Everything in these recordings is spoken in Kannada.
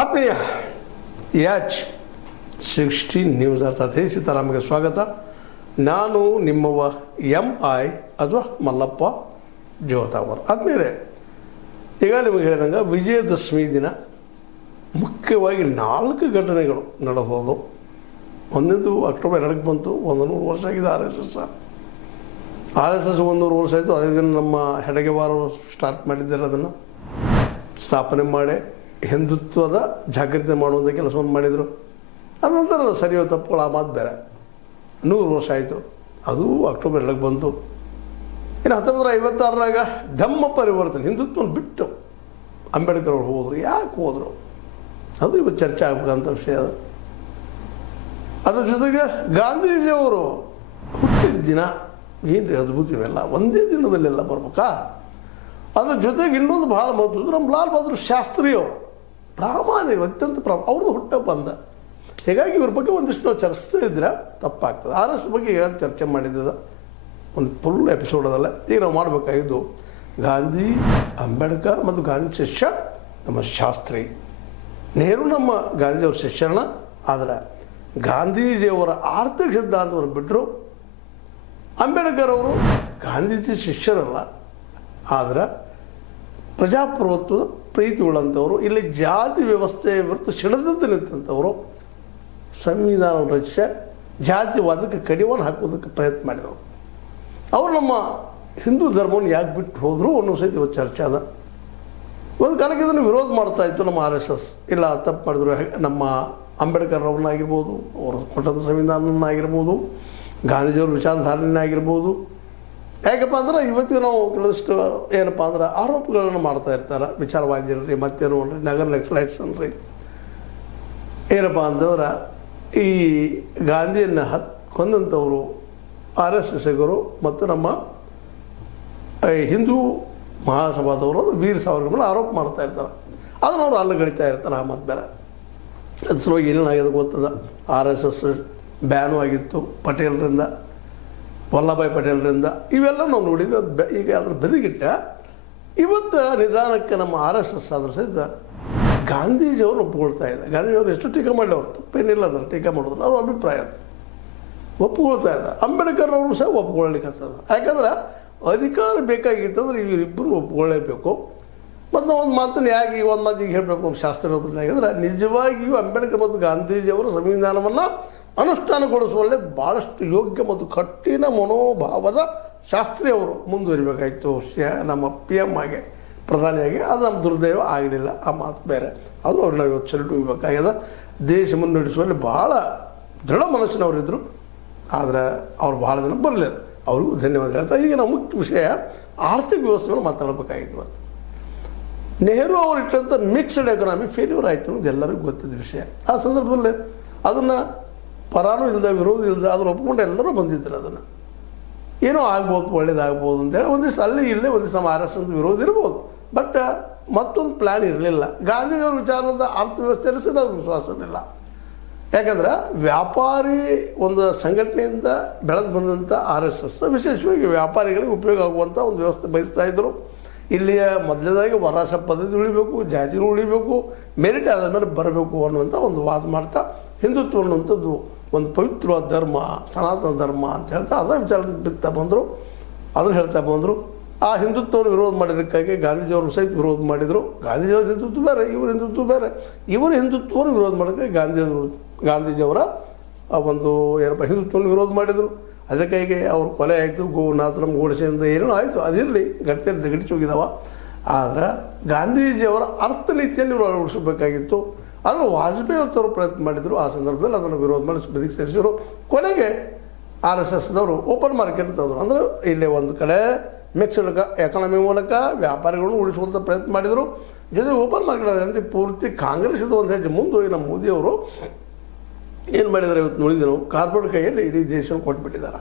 ಆತ್ಮೀಯ H16 ನ್ಯೂಸ್ ಅರ್ಥಾತ್ ಸೀತಾರಾಮ್ಗೆ ಸ್ವಾಗತ. ನಾನು ನಿಮ್ಮವ MI ಅಥವಾ ಮಲ್ಲಪ್ಪ ಜೋತಾವರ್. ಆತ್ಮೀಯರೇ, ಈಗ ನಿಮಗೆ ಹೇಳಿದಂಗೆ ವಿಜಯದಶಮಿ ದಿನ ಮುಖ್ಯವಾಗಿ 4 ಘಟನೆಗಳು ನಡೆದೋದು. ಒಂದನೇದು ಅಕ್ಟೋಬರ್ 2ಕ್ಕೆ ಬಂತು. 100 ವರ್ಷ ಆಗಿದೆ ಆರ್ ಎಸ್ ಎಸ್ 100 ವರ್ಷ ಆಯಿತು. ಅದೇ ದಿನ ನಮ್ಮ ಹೆಡಗೆವಾರು ಸ್ಟಾರ್ಟ್ ಮಾಡಿದ್ದಾರೆ. ಅದನ್ನು ಸ್ಥಾಪನೆ ಮಾಡಿ ಹಿಂದುತ್ವದ ಜಾಗೃತಿ ಮಾಡುವಂಥ ಕೆಲಸವನ್ನು ಮಾಡಿದರು. ಅನಂತರ ಸರಿಯೋ ತಪ್ಪುಗಳು ಆ ಮಾತು ಬೇರೆ. 100 ವರ್ಷ ಆಯಿತು, ಅದು ಅಕ್ಟೋಬರ್ 2ಕ್ಕೆ ಬಂತು. ಇನ್ನು 1956ರಾಗ ಧಮ್ಮ ಪರಿವರ್ತನೆ, ಹಿಂದುತ್ವವನ್ನು ಬಿಟ್ಟು ಅಂಬೇಡ್ಕರ್ ಅವರು ಹೋದರು. ಯಾಕೆ ಹೋದರು ಅದು ಇವತ್ತು ಚರ್ಚೆ ಆಗ್ಬೇಕಂತ ವಿಷಯ. ಅದ್ರ ಜೊತೆಗೆ ಗಾಂಧೀಜಿಯವರು ಹುಟ್ಟಿದ ದಿನ ಏನ್ರಿ ಅದ್ಭುತ, ಇವೆಲ್ಲ ಒಂದೇ ದಿನದಲ್ಲೆಲ್ಲ ಬರ್ಬೇಕಾ? ಅದ್ರ ಜೊತೆಗೆ ಇನ್ನೊಂದು ಭಾಳ ಮಹತ್ವದ್ದು, ನಮ್ಮ ಲಾಲ್ ಬಹದ್ದೂರ್ ಶಾಸ್ತ್ರಿಯವರು ಪ್ರಾಮಾಣಿಕ, ಅತ್ಯಂತ ಅವ್ರದ್ದು ಹುಟ್ಟ ಬಂದ. ಹೀಗಾಗಿ ಇವ್ರ ಬಗ್ಗೆ ಒಂದಿಷ್ಟು ನಾವು ಚರ್ಚಿಸ್ತಾ ಇದ್ರೆ ತಪ್ಪಾಗ್ತದೆ. ಆರ್ ಎಸ್ ಬಗ್ಗೆ ಈಗ ಚರ್ಚೆ ಮಾಡಿದ್ದ ಒಂದು ಫುಲ್ ಎಪಿಸೋಡದಲ್ಲ. ಈಗ ನಾವು ಮಾಡಬೇಕಾಗಿದ್ದು ಗಾಂಧಿ, ಅಂಬೇಡ್ಕರ್ ಮತ್ತು ಗಾಂಧಿ ಶಿಷ್ಯ ನಮ್ಮ ಶಾಸ್ತ್ರಿ. ನೆಹರು ನಮ್ಮ ಗಾಂಧಿಯವ್ರ ಶಿಷ್ಯರಣ. ಆದರೆ ಗಾಂಧೀಜಿಯವರ ಆರ್ಥಿಕ ಸಿದ್ಧಾಂತವನ್ನು ಬಿಟ್ಟರು. ಅಂಬೇಡ್ಕರ್ ಅವರು ಗಾಂಧೀಜಿ ಶಿಷ್ಯರಲ್ಲ, ಆದರೆ ಪ್ರಜಾಪ್ರಭುತ್ವದ ಪ್ರೀತಿ ಉಳ್ಳಂಥವರು, ಇಲ್ಲಿ ಜಾತಿ ವ್ಯವಸ್ಥೆ ವಿರುದ್ಧ ಸಿಡಿದದ್ದು ನಿಂತಂಥವರು, ಸಂವಿಧಾನ ರಚಿಸಿ ಜಾತಿವಾದಕ್ಕೆ ಕಡಿವಾಣ ಹಾಕೋದಕ್ಕೆ ಪ್ರಯತ್ನ ಮಾಡಿದವರು. ಅವರು ನಮ್ಮ ಹಿಂದೂ ಧರ್ಮವನ್ನು ಯಾಕೆ ಬಿಟ್ಟು ಹೋದರು ಅನ್ನೋ ಸಹಿತ ಇವತ್ತು ಚರ್ಚೆ ಅದ. ಒಂದು ಕಾಲಕ್ಕೆ ಇದನ್ನು ವಿರೋಧ ಮಾಡ್ತಾ ಇತ್ತು ನಮ್ಮ ಆರ್ ಎಸ್ ಎಸ್. ಇಲ್ಲ, ತಪ್ಪು ಮಾಡಿದ್ರು. ನಮ್ಮ ಅಂಬೇಡ್ಕರ್ ಅವ್ರನ್ನಾಗಿರ್ಬೋದು, ಅವರು ಕೊಟ್ಟಂಥ ಸಂವಿಧಾನನ್ನಾಗಿರ್ಬೋದು, ಗಾಂಧೀಜಿಯವ್ರ ವಿಚಾರಧಾರಣೆಯಾಗಿರ್ಬೋದು. ಯಾಕಪ್ಪ ಅಂದ್ರೆ ಇವತ್ತಿಗೆ ನಾವು ಕೆಲವಷ್ಟು ಏನಪ್ಪ ಅಂದ್ರೆ ಆರೋಪಗಳನ್ನು ಮಾಡ್ತಾ ಇರ್ತಾರೆ. ವಿಚಾರವಾದಿರಲಿ, ಮತ್ತೇನು ಅನ್ರಿ, ನಗರ ನಕ್ಸಲೈಟ್ಸ್ ಅನ್ರಿ. ಏನಪ್ಪ ಅಂತಂದ್ರೆ ಈ ಗಾಂಧಿಯನ್ನು ಕೊಂದಂಥವರು ಆರ್ ಎಸ್ ಎಸ್ಸಿಗರು ಮತ್ತು ನಮ್ಮ ಹಿಂದೂ ಮಹಾಸಭಾದವರು ವೀರ ಸಾವರ್ಕರ್ ಮೇಲೆ ಆರೋಪ ಮಾಡ್ತಾ ಇರ್ತಾರೆ. ಅದನ್ನು ಅವ್ರು ಅಲ್ಲಗಡಿತಾ ಇರ್ತಾರೆ. ಆ ಮತ್ತು ಬೇರೆ ಅದ್ರ ಸಲುವಾಗಿ ಏನೇನಾಗಿದೆ ಗೊತ್ತದ. ಆರ್ ಎಸ್ ಎಸ್ ಬ್ಯಾನು ಆಗಿತ್ತು ಪಟೇಲರಿಂದ, ವಲ್ಲಭಾಯ್ ಪಟೇಲರಿಂದ. ಇವೆಲ್ಲ ನಾವು ನೋಡಿದ್ವಿ. ಈಗ ಅದ್ರ ಬದಿಗಿಟ್ಟ ಇವತ್ತು ನಿಧಾನಕ್ಕೆ ನಮ್ಮ ಆರ್ ಎಸ್ ಎಸ್ ಆದರೂ ಸಹಿತ ಗಾಂಧೀಜಿಯವರು ಒಪ್ಪಿಕೊಳ್ತಾ ಇದೆ. ಗಾಂಧೀಜಿಯವರು ಎಷ್ಟು ಟೀಕೆ ಮಾಡಲವ್ರು, ತಪ್ಪೇನಿಲ್ಲ ಅದನ್ನು ಟೀಕೆ ಮಾಡೋದು ಅವ್ರ ಅಭಿಪ್ರಾಯ ಒಪ್ಪಿಕೊಳ್ತಾ ಇದೆ. ಅಂಬೇಡ್ಕರ್ ಅವರು ಸಹ ಒಪ್ಪಿಕೊಳ್ಳಲಿಕ್ಕತ್ತದ. ಯಾಕಂದ್ರೆ ಅಧಿಕಾರ ಬೇಕಾಗಿತ್ತಂದ್ರೆ ಇವರಿಬ್ಬರು ಒಪ್ಪಿಕೊಳ್ಳೇಬೇಕು. ಮತ್ತು ನಾವು ಒಂದು ಮಾತನ್ನು ಯಾಕೆ ಒಂದು ಮಾತಿಗೆ ಹೇಳಬೇಕು ನಮ್ಮ ಶಾಸ್ತ್ರೀಯ ಬದಲಾಗಿದ್ರೆ, ನಿಜವಾಗಿಯೂ ಅಂಬೇಡ್ಕರ್ ಮತ್ತು ಗಾಂಧೀಜಿಯವರು ಸಂವಿಧಾನವನ್ನು ಅನುಷ್ಠಾನಗೊಳಿಸುವಲ್ಲೇ ಭಾಳಷ್ಟು ಯೋಗ್ಯ ಮತ್ತು ಕಠಿಣ ಮನೋಭಾವದ ಶಾಸ್ತ್ರಿಯವರು ಮುಂದುವರಿಬೇಕಾಯಿತು. ನಮ್ಮ PM ಆಗಿ, ಪ್ರಧಾನಿಯಾಗಿ. ಅದು ನಮ್ಮ ದುರ್ದೈವ ಆಗಲಿಲ್ಲ, ಆ ಮಾತು ಬೇರೆ. ಆದರೂ ಅವ್ರು ನಾವು ಇವತ್ತು ಸೆಲ್ಯೂಟ್ ಹೋಗ್ಬೇಕಾಗ್ಯದ. ದೇಶ ಮುನ್ನಡೆಸುವಲ್ಲಿ ಭಾಳ ದೃಢ ಮನಸ್ಸಿನವರಿದ್ದರು. ಆದರೆ ಅವ್ರು ಭಾಳ ದಿನ ಬರಲಿಲ್ಲ. ಅವ್ರಿಗೂ ಧನ್ಯವಾದ ಹೇಳ್ತಾ ಈಗ ನಾವು ಮುಖ್ಯ ವಿಷಯ ಆರ್ಥಿಕ ವ್ಯವಸ್ಥೆಯನ್ನು ಮಾತಾಡಬೇಕಾಗಿತ್ತು. ಮತ್ತು ನೆಹರು ಅವರು ಇಟ್ಟಂಥ ಮಿಕ್ಸ್ಡ್ ಎಕನಾಮಿ ಫೇಲ್ಯೂರ್ ಆಯಿತು ಅನ್ನೋದು ಎಲ್ಲರಿಗೂ ಗೊತ್ತಿದ್ದ ವಿಷಯ. ಆ ಸಂದರ್ಭದಲ್ಲಿ ಅದನ್ನು ಪರಾನೂ ಇಲ್ಲದೆ, ವಿರೋಧ ಇಲ್ಲದೆ ಆದರೂ ಒಪ್ಕೊಂಡು ಎಲ್ಲರೂ ಬಂದಿದ್ದರು. ಅದನ್ನು ಏನೋ ಆಗ್ಬೋದು, ಒಳ್ಳೇದಾಗ್ಬೋದು ಅಂತೇಳಿ ಒಂದಿಷ್ಟು ಅಲ್ಲಿ ಇಲ್ಲೇ ಒಂದಿಷ್ಟು ನಮ್ಮ ಆರ್ ಎಸ್ ಎಸ್ ವಿರೋಧ ಇರ್ಬೋದು. ಬಟ್ ಮತ್ತೊಂದು ಪ್ಲ್ಯಾನ್ ಇರಲಿಲ್ಲ. ಗಾಂಧಿಯವರ ವಿಚಾರದ ಅರ್ಥವ್ಯವಸ್ಥೆಯಲ್ಲಿ ಸಹ ಅವ್ರಿಗೆ ವಿಶ್ವಾಸ ಇರಲಿಲ್ಲ. ಯಾಕಂದ್ರೆ ವ್ಯಾಪಾರಿ ಒಂದು ಸಂಘಟನೆಯಿಂದ ಬೆಳೆದು ಬಂದಂಥ ಆರ್ ಎಸ್ ಎಸ್ ವಿಶೇಷವಾಗಿ ವ್ಯಾಪಾರಿಗಳಿಗೆ ಉಪಯೋಗ ಆಗುವಂಥ ಒಂದು ವ್ಯವಸ್ಥೆ ಬಯಸ್ತಾ ಇದ್ದರು. ಇಲ್ಲಿಯ ಮೊದಲನೇದಾಗಿ ವರಾಸ ಪದ್ಧತಿ ಉಳಿಬೇಕು, ಜಾತಿಗಳು ಉಳಿಬೇಕು, ಮೆರಿಟ್ ಆದ ಮೇಲೆ ಬರಬೇಕು ಅನ್ನುವಂಥ ಒಂದು ವಾದ ಮಾಡ್ತಾ ಹಿಂದುತ್ವ ಅನ್ನುವಂಥದ್ದು ಒಂದು ಪವಿತ್ರವಾದ ಧರ್ಮ, ಸನಾತನ ಧರ್ಮ ಅಂತ ಹೇಳ್ತಾ ಅದೇ ವಿಚಾರ ಬಿತ್ತಾ ಬಂದರು. ಅದನ್ನು ಹೇಳ್ತಾ ಬಂದರು. ಆ ಹಿಂದುತ್ವವನ್ನು ವಿರೋಧ ಮಾಡಿದ್ದಕ್ಕಾಗಿ ಗಾಂಧೀಜಿಯವ್ರನ್ನ ಸಹಿತ ವಿರೋಧ ಮಾಡಿದರು. ಗಾಂಧೀಜಿಯವ್ರ ಹಿಂದುತ್ವ ಬೇರೆ, ಇವ್ರ ಹಿಂದುತ್ವ ಬೇರೆ. ಇವರ ಹಿಂದುತ್ವವನ್ನು ವಿರೋಧ ಮಾಡೋಕ್ಕೆ ಗಾಂಧೀಜಿಯವರ ಒಂದು ಏನಪ್ಪ ಹಿಂದುತ್ವವನ್ನು ವಿರೋಧ ಮಾಡಿದರು. ಅದಕ್ಕಾಗಿ ಅವ್ರ ಕೊಲೆ ಆಯಿತು, ಗೋನಾಥರಂ ಗೋಡಸೆಯಿಂದ ಏನೇನೋ ಆಯಿತು. ಅದಿರಲಿ, ಗಟ್ಟಿಯಲ್ಲಿ ಗಡಿಚಿ ಹೋಗಿದ್ದಾವ. ಆದರೆ ಗಾಂಧೀಜಿಯವರ ಅರ್ಥನೀತಿಯನ್ನು ಇವರು ಅಳವಡಿಸಬೇಕಾಗಿತ್ತು. ಆದರೆ ವಾಜಪೇಯಿ ಅವರು ಪ್ರಯತ್ನ ಮಾಡಿದರು. ಆ ಸಂದರ್ಭದಲ್ಲಿ ಅದನ್ನು ವಿರೋಧ ಮಾಡಿ ಬದಿಗೆ ಸೇರಿಸಿದರು. ಕೊನೆಗೆ ಆರ್ ಎಸ್ ಎಸ್ದವರು ಓಪನ್ ಮಾರ್ಕೆಟ್ ತಂದರು. ಅಂದರೆ ಇಲ್ಲಿ ಒಂದು ಕಡೆ ಮಿಕ್ಸ್ಡ್ ಎಕಾನಮಿ ಮೂಲಕ ವ್ಯಾಪಾರಿಗಳನ್ನು ಉಳಿಸುವಂಥ ಪ್ರಯತ್ನ ಮಾಡಿದರು. ಜೊತೆಗೆ ಓಪನ್ ಮಾರ್ಕೆಟ್ ಅಂತ ಪೂರ್ತಿ ಕಾಂಗ್ರೆಸ್ ಇದು ಒಂದು ಹೆಜ್ಜೆ ಮುಂದೆ ಹೋಗಿ ನಮ್ಮ ಮೋದಿಯವರು ಏನು ಮಾಡಿದ್ದಾರೆ ಇವತ್ತು ನೋಡಿದ್ವಿ ನಾವು, ಕಾರ್ಪೊರೇಟ್ ಕೈಯಲ್ಲಿ ಇಡೀ ದೇಶವನ್ನು ಕೊಟ್ಬಿಟ್ಟಿದ್ದಾರೆ.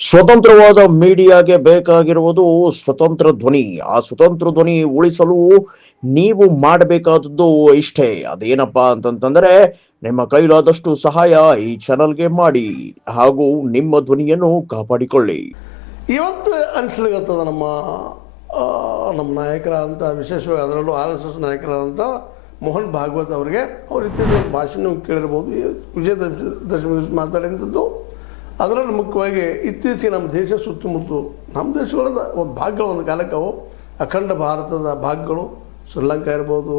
ಸ್ವತಂತ್ರವಾದ ಮೀಡಿಯಾಗೆ ಬೇಕಾಗಿರುವುದು ಸ್ವತಂತ್ರ ಧ್ವನಿ. ಆ ಸ್ವತಂತ್ರ ಧ್ವನಿ ಉಳಿಸಲು ನೀವು ಮಾಡಬೇಕಾದದ್ದು ಇಷ್ಟೇ. ಅದೇನಪ್ಪಾ ಅಂತಂತಂದ್ರೆ ನಿಮ್ಮ ಕೈಲಾದಷ್ಟು ಸಹಾಯ ಈ ಚಾನಲ್ಗೆ ಮಾಡಿ ಹಾಗೂ ನಿಮ್ಮ ಧ್ವನಿಯನ್ನು ಕಾಪಾಡಿಕೊಳ್ಳಿ. ಇವತ್ತು ಅನಿಸ್ಲಿಕ್ಕತ್ತದ ನಮ್ಮ ನಾಯಕರಾದಂಥ, ವಿಶೇಷವಾಗಿ ಅದರಲ್ಲೂ ಆರ್ ಎಸ್ ಎಸ್ ನಾಯಕರಾದಂಥ ಮೋಹನ್ ಭಾಗವತ್ ಅವರಿಗೆ ಅವ್ರ ಇತ್ತೀಚಿನ ಭಾಷಣ ಕೇಳಿರ್ಬೋದು, ವಿಜಯದಶಮಿ ದಿವಸ ಮಾತಾಡಿದಂಥದ್ದು. ಅದರಲ್ಲಿ ಮುಖ್ಯವಾಗಿ ಇತ್ತೀಚೆಗೆ ನಮ್ಮ ದೇಶ ಸುತ್ತಮುತ್ತ ನಮ್ಮ ದೇಶಗಳ ಒಂದು ಭಾಗಗಳು ಒಂದು ಕಾಲಕ್ಕೆ ಅವು ಅಖಂಡ ಭಾರತದ ಭಾಗಗಳು, ಶ್ರೀಲಂಕಾ ಇರ್ಬೋದು,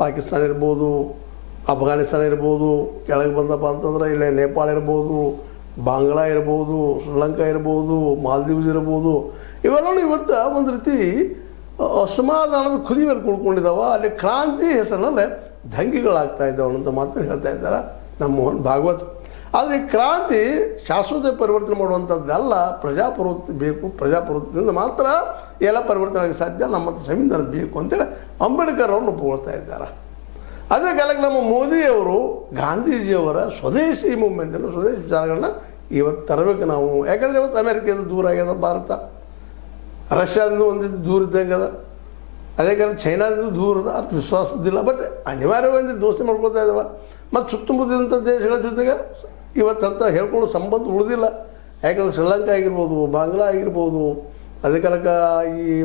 ಪಾಕಿಸ್ತಾನ ಇರ್ಬೋದು, ಅಫ್ಘಾನಿಸ್ತಾನ ಇರ್ಬೋದು, ಕೆಳಗೆ ಬಂದಪ್ಪ ಅಂತಂದ್ರೆ ಇಲ್ಲೇ ನೇಪಾಳ ಇರ್ಬೋದು, ಬಾಂಗ್ಲಾ ಇರ್ಬೋದು, ಶ್ರೀಲಂಕಾ ಇರ್ಬೋದು, ಮಾಲ್ದೀವ್ಸ್ ಇರ್ಬೋದು, ಇವೆಲ್ಲವೂ ಇವತ್ತು ಒಂದು ರೀತಿ ಅಸಮಾಧಾನದ ಕುದಿ ಮೇಲೆ ಕುಳ್ಕೊಂಡಿದ್ದಾವೆ. ಅಲ್ಲಿ ಕ್ರಾಂತಿ ಹೆಸರಿನಲ್ಲೇ ದಂಗೆಗಳಾಗ್ತಾ ಇದ್ದಾವೆ ಅಂತ ಮಾತನ್ನು ಹೇಳ್ತಾ ಇದ್ದಾರೆ ನಮ್ಮ ಮೋಹನ್ ಭಾಗವತ್. ಆದರೆ ಈ ಕ್ರಾಂತಿ ಶಾಶ್ವತ ಪರಿವರ್ತನೆ ಮಾಡುವಂಥದ್ದಲ್ಲ, ಪ್ರಜಾಪ್ರಭುತ್ವ ಬೇಕು, ಪ್ರಜಾಪ್ರಭುತ್ವದಿಂದ ಮಾತ್ರ ಎಲ್ಲ ಪರಿವರ್ತನೆ ಆಗಕ್ಕೆ ಸಾಧ್ಯ, ನಮ್ಮ ಸಂವಿಧಾನ ಬೇಕು ಅಂತೇಳಿ ಅಂಬೇಡ್ಕರ್ ಅವ್ರನ್ನ ಒಪ್ಪಿಕೊಳ್ತಾ ಇದ್ದಾರೆ. ಅದೇ ಕಾಲಕ್ಕೆ ನಮ್ಮ ಮೋದಿಯವರು ಗಾಂಧೀಜಿಯವರ ಸ್ವದೇಶಿ ಮೂವ್ಮೆಂಟನ್ನು, ಸ್ವದೇಶಿ ವಿಚಾರಗಳನ್ನ ಇವತ್ತು ತರಬೇಕು ನಾವು. ಯಾಕಂದರೆ ಇವತ್ತು ಅಮೇರಿಕೆಯಿಂದ ದೂರ ಆಗ್ಯದ ಭಾರತ, ರಷ್ಯಾದಿಂದ ಒಂದಿದ್ದು ದೂರ ಇದ್ದಂಗೆ ಅದ, ಅದೇ ಕಾಲ ಚೈನಾದಿಂದ ದೂರ ಅದ, ಅದು ವಿಶ್ವಾಸದಿಲ್ಲ. ಬಟ್ ಅನಿವಾರ್ಯವಾಗಿ ದೋಸ್ತಿ ಮಾಡ್ಕೊಳ್ತಾ ಇದ್ದಾವೆ. ಮತ್ತು ಸುತ್ತಮುತ್ತಲಿಂಥ ದೇಶಗಳ ಜೊತೆಗೆ ಇವತ್ತಂತ ಹೇಳ್ಕೊಳ್ಳೋ ಸಂಬಂಧ ಉಳಿದಿಲ್ಲ. ಯಾಕಂದರೆ ಶ್ರೀಲಂಕಾ ಆಗಿರ್ಬೋದು, ಬಾಂಗ್ಲಾ ಆಗಿರ್ಬೋದು, ಅದೇ ಕಾಲಕ್ಕೆ ಈ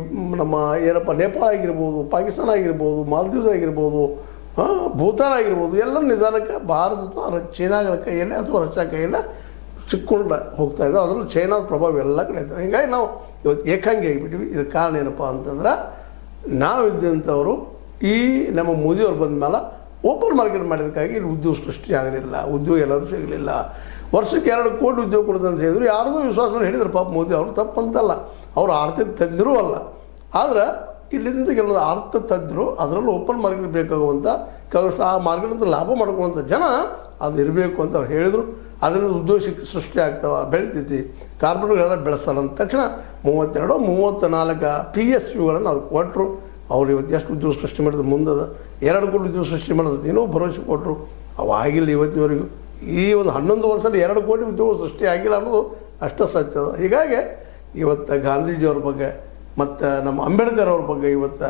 ನಮ್ಮ ಏನಪ್ಪ ನೇಪಾಳ ಆಗಿರ್ಬೋದು, ಪಾಕಿಸ್ತಾನ ಆಗಿರ್ಬೋದು, ಮಾಲ್ದೀವ್ಸ್ ಆಗಿರ್ಬೋದು, ಭೂತಾನ್ ಆಗಿರ್ಬೋದು, ಎಲ್ಲ ನಿಧಾನಕ್ಕೆ ಭಾರತ ಅಥವಾ ಚೈನಾಗಳ ಕೈಯಲ್ಲಿ ಅಥವಾ ರಷ್ಯಾ ಕೈಯಲ್ಲಿ ಸಿಕ್ಕೊಂಡು ಹೋಗ್ತಾ ಇದ್ದಾವೆ. ಅದರಲ್ಲಿ ಚೈನಾದ ಪ್ರಭಾವ ಎಲ್ಲ ಕಡೆ ಇದ್ದಾವೆ. ಹೀಗಾಗಿ ನಾವು ಇವತ್ತು ಏಕಾಂಗಿ ಆಗಿಬಿಟ್ಟಿವಿ. ಇದಕ್ಕೆ ಕಾರಣ ಏನಪ್ಪ ಅಂತಂದ್ರೆ ನಾವಿದ್ದಂಥವರು ಈ ನಮ್ಮ ಮೋದಿಯವ್ರು ಬಂದ ಮೇಲೆ ಓಪನ್ ಮಾರ್ಕೆಟ್ ಮಾಡಿದಕ್ಕಾಗಿ ಇಲ್ಲಿ ಉದ್ಯೋಗ ಸೃಷ್ಟಿ ಆಗಲಿಲ್ಲ, ಉದ್ಯೋಗ ಎಲ್ಲರೂ ಸಿಗಲಿಲ್ಲ. ವರ್ಷಕ್ಕೆ 2 ಕೋಟಿ ಉದ್ಯೋಗ ಕೊಡೋದಂತ ಹೇಳಿದ್ರು. ಯಾರದೂ ವಿಶ್ವಾಸವನ್ನು ಹೇಳಿದ್ರು ಪಾಪ ಮೋದಿ ಅವರು, ತಪ್ಪಂತಲ್ಲ, ಅವರು ಆರ್ಥಿಕ ತಜ್ಞರೂ ಅಲ್ಲ. ಆದರೆ ಇಲ್ಲಿಂದ ಕೆಲವೊಂದು ಆರ್ಥಿಕ ತಜ್ಞರು ಅದರಲ್ಲೂ ಓಪನ್ ಮಾರ್ಕೆಟ್ ಬೇಕಾಗುವಂಥ ಕೆಲವಷ್ಟು ಆ ಮಾರ್ಕೆಟಿಂದ ಲಾಭ ಮಾಡ್ಕೊಳ್ಳುವಂಥ ಜನ ಅದು ಇರಬೇಕು ಅಂತ ಅವ್ರು ಹೇಳಿದರು. ಅದರಿಂದ ಉದ್ಯೋಗ ಸೃಷ್ಟಿ ಆಗ್ತಾವೆ, ಬೆಳಿತೈತಿ, ಕಾರ್ಪೊರೇಟ್ಗಳೆಲ್ಲ ಬೆಳೆಸ್ತಾರೆ ಅಂದ ತಕ್ಷಣ 32-34 PSUಗಳನ್ನು ಅವ್ರು ಕೊಟ್ಟರು. ಅವ್ರು ಇವತ್ತು ಎಷ್ಟು ಉದ್ಯೋಗ ಸೃಷ್ಟಿ ಮಾಡಿದ್ರು ಮುಂದದ 2 ಕೋಟಿ ಉದ್ಯೋಗ ಸೃಷ್ಟಿ ಮಾಡೋದು ಏನೋ ಭರವಸೆ ಕೊಟ್ಟರು. ಅವು ಆಗಿಲ್ಲ ಇವತ್ತಿನವರೆಗೂ. ಈ ಒಂದು 11 ವರ್ಷದಲ್ಲಿ 2 ಕೋಟಿ ಉದ್ಯೋಗ ಸೃಷ್ಟಿ ಆಗಿಲ್ಲ ಅನ್ನೋದು ಅಷ್ಟು ಸತ್ಯ ಅದ. ಹೀಗಾಗಿ ಇವತ್ತು ಗಾಂಧೀಜಿಯವ್ರ ಬಗ್ಗೆ ಮತ್ತು ನಮ್ಮ ಅಂಬೇಡ್ಕರ್ ಅವ್ರ ಬಗ್ಗೆ ಇವತ್ತು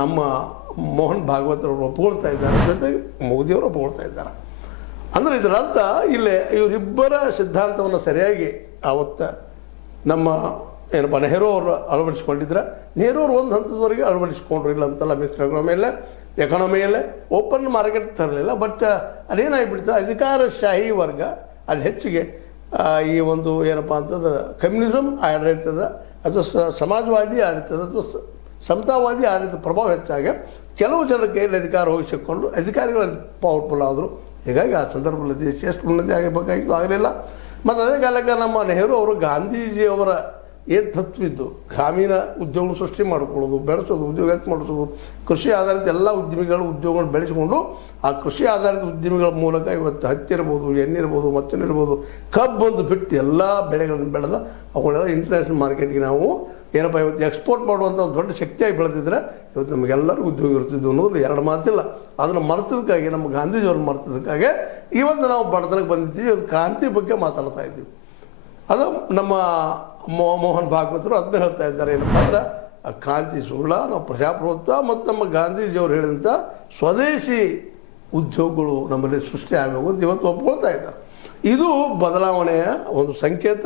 ನಮ್ಮ ಮೋಹನ್ ಭಾಗವತ್ ಅವರು ಒಪ್ಕೊಳ್ತಾ ಇದ್ದಾರೆ, ಜೊತೆಗೆ ಮೋದಿಯವರು ಒಪ್ಕೊಳ್ತಾ ಇದ್ದಾರೆ. ಅಂದರೆ ಇದರ ಅರ್ಥ ಇಲ್ಲೇ ಇವರಿಬ್ಬರ ಸಿದ್ಧಾಂತವನ್ನು ಸರಿಯಾಗಿ ಆವತ್ತು ನಮ್ಮ ಏನಪ್ಪ ನೆಹರು ಅವರು ಅಳವಡಿಸ್ಕೊಂಡಿದ್ರೆ, ನೆಹರು ಅವರು ಒಂದು ಹಂತದವರೆಗೆ ಅಳವಡಿಸ್ಕೊಂಡ್ರು, ಇಲ್ಲ ಅಂತಲ್ಲ. ಮಿಕ್ಸ್ಡ್ ಎಕಾನಮಿಯಲ್ಲೇ ಓಪನ್ ಮಾರ್ಕೆಟ್ ತರಲಿಲ್ಲ. ಬಟ್ ಅದೇನಾಗಿಬಿಡ್ತದೆ, ಅಧಿಕಾರಶಾಹಿ ವರ್ಗ ಅಲ್ಲಿ ಹೆಚ್ಚಿಗೆ ಈ ಒಂದು ಏನಪ್ಪ ಅಂತಂದ್ರೆ ಕಮ್ಯುನಿಸಮ್ ಆಡಳಿತದ ಅಥವಾ ಸಮಾಜವಾದಿ ಆಡಳಿತದ ಅಥವಾ ಸಮತಾವಾದಿ ಆಡಳಿತ ಪ್ರಭಾವ ಹೆಚ್ಚಾಗಿ ಕೆಲವು ಜನರ ಕೈಯಲ್ಲಿ ಅಧಿಕಾರ ಹೋಗಿ ಸಿಕ್ಕೊಂಡು ಅಧಿಕಾರಿಗಳಲ್ಲಿ ಪವರ್ಫುಲ್ ಆದರು. ಹೀಗಾಗಿ ಆ ಸಂದರ್ಭದಲ್ಲಿ ದೇಶ ಎಷ್ಟು ಉನ್ನತಿ ಆಗಬೇಕಾಗಿತ್ತು, ಆಗಲಿಲ್ಲ. ಮತ್ತು ಅದೇ ಕಾಲಕ್ಕೆ ನಮ್ಮ ನೆಹರು ಅವರು ಗಾಂಧೀಜಿಯವರ ಏನು ತತ್ವ ಇದ್ದು, ಗ್ರಾಮೀಣ ಉದ್ಯೋಗ ಸೃಷ್ಟಿ ಮಾಡಿಕೊಳ್ಳೋದು, ಬೆಳೆಸೋದು, ಉದ್ಯೋಗ ಹೆಚ್ಚು ಮಾಡಿಸೋದು, ಕೃಷಿ ಆಧಾರಿತ ಎಲ್ಲ ಉದ್ಯಮಿಗಳು ಉದ್ಯೋಗಗಳನ್ನು ಬೆಳೆಸಿಕೊಂಡು ಆ ಕೃಷಿ ಆಧಾರಿತ ಉದ್ಯಮಿಗಳ ಮೂಲಕ ಇವತ್ತು ಹತ್ತಿ ಇರ್ಬೋದು, ಎಣ್ಣೆ ಇರ್ಬೋದು, ಮತ್ತೇನಿರ್ಬೋದು, ಕಬ್ಬು ಒಂದು ಬಿಟ್ಟು ಎಲ್ಲ ಬೆಳೆಗಳನ್ನು ಬೆಳೆದ ಅವುಗಳೆಲ್ಲ ಇಂಟರ್ನ್ಯಾಷನಲ್ ಮಾರ್ಕೆಟ್ಗೆ ನಾವು ಏನಪ್ಪ ಇವತ್ತು ಎಕ್ಸ್ಪೋರ್ಟ್ ಮಾಡುವಂಥ ಒಂದು ದೊಡ್ಡ ಶಕ್ತಿಯಾಗಿ ಬೆಳೆದಿದ್ರೆ ಇವತ್ತು ನಮಗೆಲ್ಲರಿಗೂ ಉದ್ಯೋಗ ಇರ್ತಿದ್ವು ಅನ್ನೋದು 2 ಮಾತಿಲ್ಲ. ಅದನ್ನು ಮರೆತದಕ್ಕಾಗಿ, ನಮ್ಮ ಗಾಂಧೀಜಿಯವ್ರನ್ನ ಮರೆತದಕ್ಕಾಗಿ ಇವತ್ತು ನಾವು ಬಡತನಕ್ಕೆ ಬಂದಿದ್ದೀವಿ. ಇವತ್ತು ಕ್ರಾಂತಿ ಬಗ್ಗೆ ಮಾತಾಡ್ತಾ ಇದ್ದೀವಿ. ಅದು ನಮ್ಮ ಮೋಹನ್ ಭಾಗವತರು ಅದನ್ನ ಹೇಳ್ತಾ ಇದ್ದಾರೆ. ಏನಪ್ಪ ಅಂದ್ರೆ ಕ್ರಾಂತಿ ಸುಳ್ಳ, ನಾವು ಪ್ರಜಾಪ್ರಭುತ್ವ ಮತ್ತು ನಮ್ಮ ಗಾಂಧೀಜಿಯವರು ಹೇಳಿದಂಥ ಸ್ವದೇಶಿ ಉದ್ಯೋಗಗಳು ನಮ್ಮಲ್ಲಿ ಸೃಷ್ಟಿ ಆಗಬೇಕು ಅಂತ ಇವತ್ತು ಒಪ್ಕೊಳ್ತಾ ಇದ್ದಾರೆ. ಇದು ಬದಲಾವಣೆಯ ಒಂದು ಸಂಕೇತ.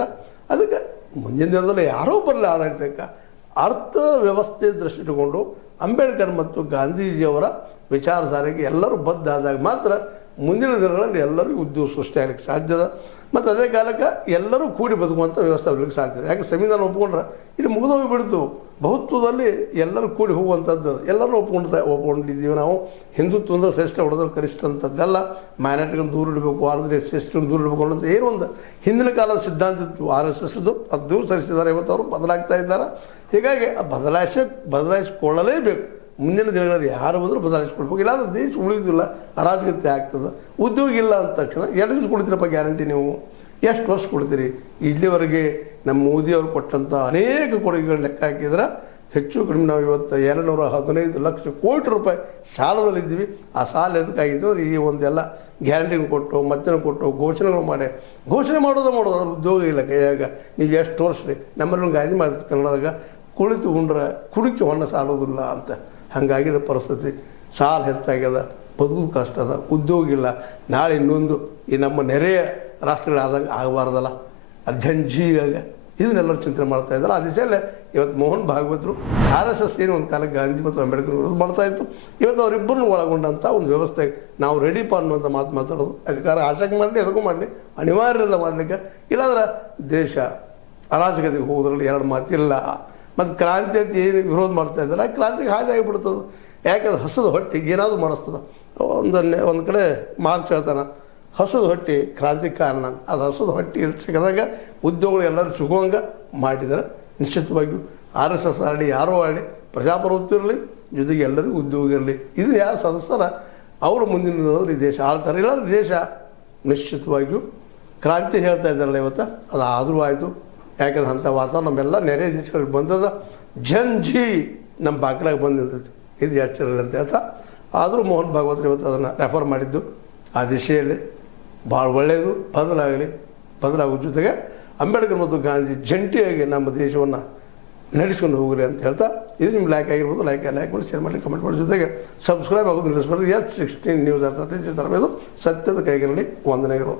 ಅದಕ್ಕೆ ಮುಂದಿನ ದಿನದಲ್ಲಿ ಯಾರೋ ಬರಲಿ ಆಡಳಿತಕ್ಕೆ, ಅರ್ಥ ವ್ಯವಸ್ಥೆ ದೃಷ್ಟಿ ಇಟ್ಟುಕೊಂಡು ಅಂಬೇಡ್ಕರ್ ಮತ್ತು ಗಾಂಧೀಜಿಯವರ ವಿಚಾರಧಾರೆಗೆ ಎಲ್ಲರೂ ಬದ್ಧ ಆದಾಗ ಮಾತ್ರ ಮುಂದಿನ ದಿನಗಳಲ್ಲಿ ಎಲ್ಲರಿಗೂ ಉದ್ಯೋಗ ಸೃಷ್ಟಿ ಆಗಲಿಕ್ಕೆ ಸಾಧ್ಯದ. ಮತ್ತು ಅದೇ ಕಾಲಕ್ಕೆ ಎಲ್ಲರೂ ಕೂಡಿ ಬದುಕುವಂಥ ವ್ಯವಸ್ಥೆ ಆಗಲಿಕ್ಕೆ ಸಾಧ್ಯದ. ಯಾಕೆ ಸಂವಿಧಾನ ಒಪ್ಕೊಂಡ್ರೆ ಇಲ್ಲಿ ಮುಗಿದೋಗಿಬಿಡ್ತು. ಬಹುತ್ವದಲ್ಲಿ ಎಲ್ಲರೂ ಕೂಡಿ ಹೋಗುವಂಥದ್ದು ಎಲ್ಲರೂ ಒಪ್ಕೊಂಡಿದ್ದೀವಿ ನಾವು. ಹಿಂದುತ್ವ ಅಂದರೆ ಶ್ರೇಷ್ಠ, ಹೊಡೆದ್ರೆ ಕನಿಷ್ಠ ಅಂತದ್ದೆಲ್ಲ, ಮೈನಾರಿಟಿಗಳನ್ನು ದೂರ ಇಡಬೇಕು, ಆಂಧ್ರ ಶ್ರೇಷ್ಠಗಳನ್ನು ದೂರ ಇಡಬೇಕು ಅನ್ನೋಂಥ ಏನೋ ಒಂದು ಹಿಂದಿನ ಕಾಲದ ಸಿದ್ಧಾಂತ ಇತ್ತು RSSದು, ಅದು ದೂರ ಸರಿಸಿದ್ದಾರೆ. ಇವತ್ತು ಅವರು ಬದಲಾಗ್ತಾ ಇದ್ದಾರೆ. ಹೀಗಾಗಿ ಬದಲಾಯಿಸಿಕೊಳ್ಳಲೇಬೇಕು. ಮುಂದಿನ ದಿನಗಳಲ್ಲಿ ಯಾರು ಬಂದರೂ ಬದಲಾಯಿಸ್ಕೊಳ್ಬೇಕು, ಇಲ್ಲಾಂದ್ರೆ ದೇಶ ಉಳಿದಿಲ್ಲ, ಅರಾಜಕತೆ ಆಗ್ತದೆ. ಉದ್ಯೋಗ ಇಲ್ಲ ಅಂದ ತಕ್ಷಣ 2 ದಿವಸ ಕೊಡ್ತೀರಪ್ಪ ಗ್ಯಾರಂಟಿ, ನೀವು ಎಷ್ಟು ವರ್ಷ ಕೊಡ್ತೀರಿ? ಇಲ್ಲಿವರೆಗೆ ನಮ್ಮ ಮೋದಿಯವರು ಕೊಟ್ಟಂಥ ಅನೇಕ ಕೊಡುಗೆಗಳು ಲೆಕ್ಕ ಹಾಕಿದ್ರೆ ಹೆಚ್ಚು ಕಡಿಮೆ ನಾವು ಇವತ್ತು 215 ಲಕ್ಷ ಕೋಟಿ ರೂಪಾಯಿ ಸಾಲದಲ್ಲಿದ್ದೀವಿ. ಆ ಸಾಲ ಎದಕ್ಕಾಗಿತ್ತು ಅಂದರೆ ಈ ಒಂದೆಲ್ಲ ಗ್ಯಾರಂಟಿನ ಕೊಟ್ಟು, ಮತ್ತೇನು ಕೊಟ್ಟು, ಘೋಷಣೆಗಳು ಮಾಡಿ, ಘೋಷಣೆ ಮಾಡೋದು ಅದ್ರ ಉದ್ಯೋಗ ಇಲ್ಲ ಕೈಯಾಗ. ನೀವು ಎಷ್ಟು ತೋರಿಸ್ರಿ, ನಮ್ಮಲ್ಲಿ ಒಂದು ಗಾದಿ ಮಾತು ಕನ್ನಡದಾಗ, ಕುಳಿತು ಉಂಡ್ರೆ ಕುಡಿಕೆ ಹೊಣ್ಣ ಸಾಲೋದಿಲ್ಲ ಅಂತ. ಹಾಗಾಗಿದ್ದ ಪರಿಸ್ಥಿತಿ, ಸಾಲ ಹೆಚ್ಚಾಗ್ಯದ, ಬದುಕೋದು ಕಷ್ಟ ಅದ, ಉದ್ಯೋಗ ಇಲ್ಲ. ನಾಳೆ ಇನ್ನೊಂದು ಈ ನಮ್ಮ ನೆರೆಯ ರಾಷ್ಟ್ರಗಳಾದಂಗೆ ಆಗಬಾರ್ದಲ್ಲ, ಅದು ಜಂಜೀಗ ಇದನ್ನೆಲ್ಲರೂ ಚಿಂತನೆ ಮಾಡ್ತಾ ಇದ್ದಾರೆ. ಆ ದಿಶೆಯಲ್ಲೇ ಇವತ್ತು ಮೋಹನ್ ಭಾಗವತರು RSS ಏನು ಒಂದು ಕಾಲಕ್ಕೆ ಗಾಂಧಿ ಮತ್ತು ಅಂಬೇಡ್ಕರ್ ವಿರೋಧ ಮಾಡ್ತಾ ಇತ್ತು, ಇವತ್ತು ಅವರಿಬ್ಬರನ್ನು ಒಳಗೊಂಡಂಥ ಒಂದು ವ್ಯವಸ್ಥೆ ನಾವು ರೆಡಿಪ ಅನ್ನುವಂಥ ಮಾತಾಡೋದು. ಅಧಿಕಾರ ಆಶಕ್ಕೆ ಮಾಡಲಿ ಎದಕ್ಕೂ ಮಾಡಲಿ ಅನಿವಾರ್ಯದ ಮಾಡಲಿಕ್ಕೆ, ಇಲ್ಲಾಂದ್ರೆ ದೇಶ ಅರಾಜಕತೆಗೆ ಹೋಗೋದ್ರಲ್ಲಿ ಎರಡು ಮಾತಿಲ್ಲ. ಮತ್ತು ಕ್ರಾಂತಿ ಅಂತ ಏನು ವಿರೋಧ ಮಾಡ್ತಾ ಇದ್ದಾರೆ ಆ ಕ್ರಾಂತಿಗೆ ಹಾದಿ ಆಗಿಬಿಡ್ತದೆ. ಯಾಕಂದ್ರೆ ಹಸದ ಹೊಟ್ಟಿಗೆ ಏನಾದರೂ ಮಾಡಿಸ್ತದೆ. ಒಂದು ಕಡೆ ಮಾರ್ಚ್ ಹೇಳ್ತಾನೆ ಹಸದ ಹೊಟ್ಟೆ ಕ್ರಾಂತಿಗೆ ಕಾರಣ ಅಂತ. ಅದು ಹಸದ ಹೊಟ್ಟೆ ಸಿಗದಾಗ ಉದ್ಯೋಗಗಳು ಎಲ್ಲರೂ ಸಿಗುವಂಗೆ ಮಾಡಿದರೆ ನಿಶ್ಚಿತವಾಗಿಯೂ RSS ಆಗಲಿ ಯಾರೋ ಆಗಲಿ ಪ್ರಜಾಪ್ರಭುತ್ವ ಇರಲಿ, ಜೊತೆಗೆ ಎಲ್ಲರಿಗೂ ಉದ್ಯೋಗ ಇರಲಿ, ಇದನ್ನು ಯಾರು ಸದಸ್ಯರ ಅವರು ಮುಂದಿನ ದಿನದಲ್ಲಿ ಈ ದೇಶ ಆಳ್ತಾರೆ. ಇಲ್ಲಾಂದ್ರೆ ದೇಶ ನಿಶ್ಚಿತವಾಗಿಯೂ ಕ್ರಾಂತಿ ಹೇಳ್ತಾ ಇದ್ದಾರಲ್ಲ ಇವತ್ತು ಅದು ಆದರೂ ಆಯಿತು. ಯಾಕಂದ್ರೆ ಅಂಥ ವಾತಾವರಣ ನಮ್ಮೆಲ್ಲ ನೆರೆ ದೇಶಗಳಿಗೆ ಬಂದದ. ಜಿ ನಮ್ಮ ಬಾಗಿಲಾಗ ಬಂದು ನಿಂತೈತಿ, ಇದು ಆಶ್ಚರ್ಯ ಅಂತ ಹೇಳ್ತಾ. ಆದರೂ ಮೋಹನ್ ಭಾಗವತರು ಇವತ್ತು ಅದನ್ನು ರೆಫರ್ ಮಾಡಿದ್ದು ಆ ದಿಶೆಯಲ್ಲಿ ಭಾಳ ಒಳ್ಳೆಯದು. ಬದಲಾಗೋ ಜೊತೆಗೆ ಅಂಬೇಡ್ಕರ್ ಮತ್ತು ಗಾಂಧಿ ಜಂಟಿಯಾಗಿ ನಮ್ಮ ದೇಶವನ್ನು ನಡೆಸ್ಕೊಂಡು ಹೋಗ್ರಿ ಅಂತ ಹೇಳ್ತಾ, ಇದು ನಿಮ್ಮ ಲೈಕ್ ಆಗಿರ್ಬೋದು, ಲೈಕ್ ಮಾಡಿ ಶೇರ್ ಮಾಡಿ ಕಮೆಂಟ್ ಮಾಡಿ, ಜೊತೆಗೆ ಸಬ್ಸ್ಕ್ರೈಬ್ ಆಗೋದು ನಿಲ್ಲಿಸ್ಬೇಡ್ರಿ. S16 ನ್ಯೂಸ್ ಅರ್ಥ ಇದು ಸತ್ಯದ ಕೈಗಿರಲಿ. ವಂದನೆಗಳು.